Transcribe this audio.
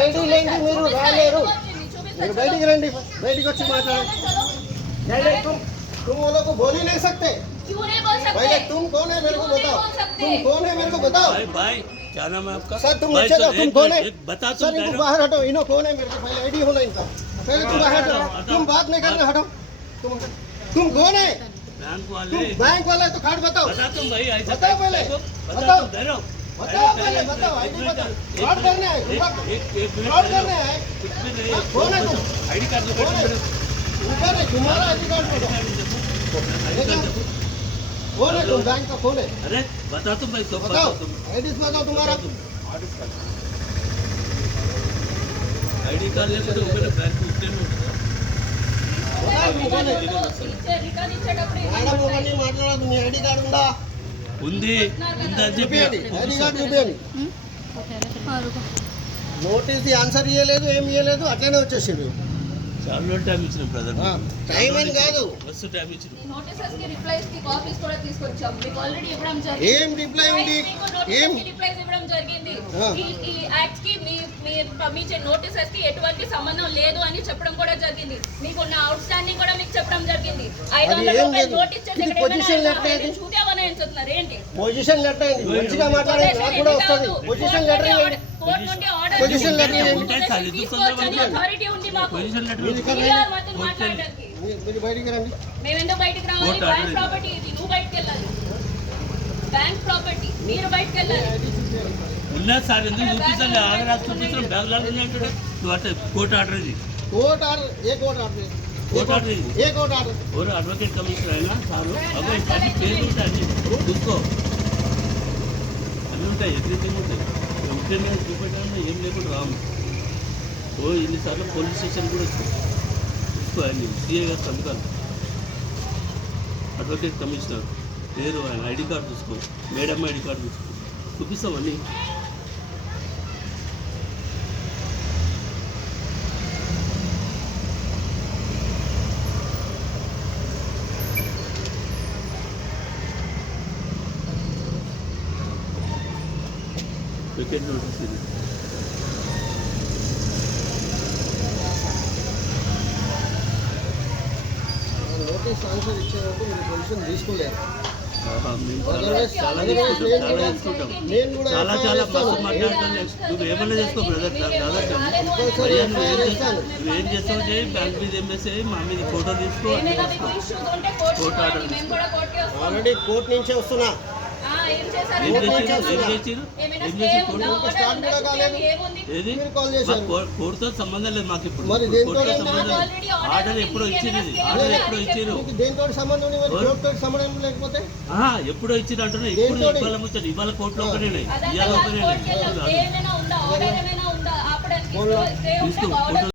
ID లేని మీరు రాలేరు. మీరు బయటికి రండి, బయటికి వచ్చి మాట్లాడండి. तुम वो लोग को बोल ही नहीं सकते। क्यों नहीं बोल सकते? पहले तुम कौन है मेरे को बताओ। तुम कौन है मेरे को बताओ। भाई क्या नाम है आपका? सर तुम अच्छे हो, तुम कौन है? बता सर इनको बाहर हटो, इन्हों कौन है मेरे को पहले आईडी होना इनका। पहले तुम बाहर हटो, तुम बात नहीं करना, हटो। तुम कौन है? तुम बैंक वाला है तो कार्ड बताओ। बता तुम भाई, बताओ पहले, बताओ बताओ पहले, बताओ आईडी बताओ। फ्रॉड करने आए, फ्रॉड करने आए। कौन है तुम? आईडी कार्ड दो। ऊपर है तुम्हारा आईडी कार्ड बताओ। कौन है तुम? बैंक का कौन है? अरे बता तुम भाई, तो बताओ आईडी बताओ तुम्हारा। आईडी कार्ड लेके तो ऊपर बैंक उतने में మేడం ఇవన్నీ మాట్లాడాలి. మీ ఐడి కార్డు ఉందా? ఉంది ఉందని చెప్పి చూపించండి, ఐడి కార్డు చూపించండి. నోటీస్ ఆన్సర్ ఇవ్వలేదు, ఏమి ఇవ్వలేదు, అట్లనే వచ్చేసిండు. చాలా టైం ఇచ్చిన బ్రదర్, టైం అని కాదు, మస్తు టైం ఇచ్చిన. నోటీసెస్ కి రిప్లైస్ కి కాపీస్ కూడా తీసుకొచ్చాం. మీకు ఆల్రెడీ ఇవ్వడం జరిగింది. ఏం రిప్లై ఉంది? ఏం రిప్లైస్ ఇవ్వడం జరిగింది. ఈ యాక్ట్ కి మీ నోటీసెస్ కి ఎటువంటి సంబంధం లేదు అని చెప్పడం కూడా జరిగింది. మీకున్న అవుట్ స్టాండింగ్ కూడా మీకు చెప్పడం జరిగింది. 500 రూపాయలు నోటీస్ చేసి పొజిషన్ లెటర్ చూద్దామని అంటున్నారు. ఏంటి పొజిషన్ లెటర్ అయింది? మంచిగా మాట్లాడండి, నాకు కూడా వస్తుంది. పొజిషన్ లెటర్ ఇవ్వండి. కోర్టు నుండి ఆర్డర్ పొజిషన్ లెటర్ ఇవ్వండి. తీసుకోవచ్చని అథారిటీ ఉంది మాకు. పొజిషన్ లెటర్ మాట్లాడడానికి మీరు బయటికి రండి. మేము ఎందుకు బయటికి రావాలి? బ్యాంక్ ప్రాపర్టీ ఇది, నువ్వు బయటకు వెళ్ళాలి. బ్యాంక్ ప్రాపర్టీ మీరు బయటకు వెళ్ళాలి. ఉన్నా సార్, ఎందుకు చూపిస్తాను? ఆర్డర్ రాసి చూపిస్తాను, బ్యాగ్ లాంటి అంటాడు. నువ్వు అంటే కోర్టు ఆర్డర్ ఇది, కోర్టు ఆర్డర్. ఏ కోర్టు ఆర్డర్? కోర్టు ఆర్డర్ ఇది. ఏ కోర్టు ఆర్డర్? और एडवोकेट कमिश्नर है ना सारू, अगर इत्यादि पेज ఉంటాయి అన్ని చూసుకో, అన్నీ ఉంటాయి, ఎవ్రీథింగ్ ఉంటాయి. ఉంటే మేము చూపెట్టాము, ఏం లేకుండా రాము. ఓ ఇన్నిసార్లు పోలీస్ స్టేషన్ కూడా వచ్చింది. చూసుకో అన్ని సిఏ గారు సంతకాలు, అడ్వకేట్ కమిషనర్ పేరు, ఆయన ఐడి కార్డు చూసుకో, మేడం ఐడి కార్డు చూసుకో, చూపిస్తాం అన్నీ. వికెట్ నోటీస్ ఇది. నోటీస్ ఆన్సర్ ఇచ్చేటప్పుడు మీరు పొజిషన్ తీసుకోలేదు. మేము చాలా తీసుకుంటాం. చాలా చాలా మస్తు మాట్లాడతాను. నువ్వు ఏమన్నా చేసుకో బ్రదర్, నువ్వేం చేస్తావు చేయి, బ్యాంక్ మీద ఏం చేసేయి, మా మీద ఫోటో తీసుకో, అన్నీ తీసుకో. ఫోటో ఆర్డర్ ఆల్రెడీ కోర్టు నుంచే వస్తున్నా. కోర్టుతో సంబంధం లేదు మాకు. ఇప్పుడు కోర్టుతో సంబంధం, ఆర్డర్ ఎప్పుడో ఇచ్చింది, ఆర్డర్ ఎప్పుడో ఇచ్చారు. దేంతో సంబంధం లేకపోతే ఎప్పుడో ఇచ్చారు అంటున్నా. ఇప్పుడు ఇవాళ ముచ్చట, ఇవాళ కోర్టులో ఒకనే, ఇవాళ ఒకనే తీసుకో.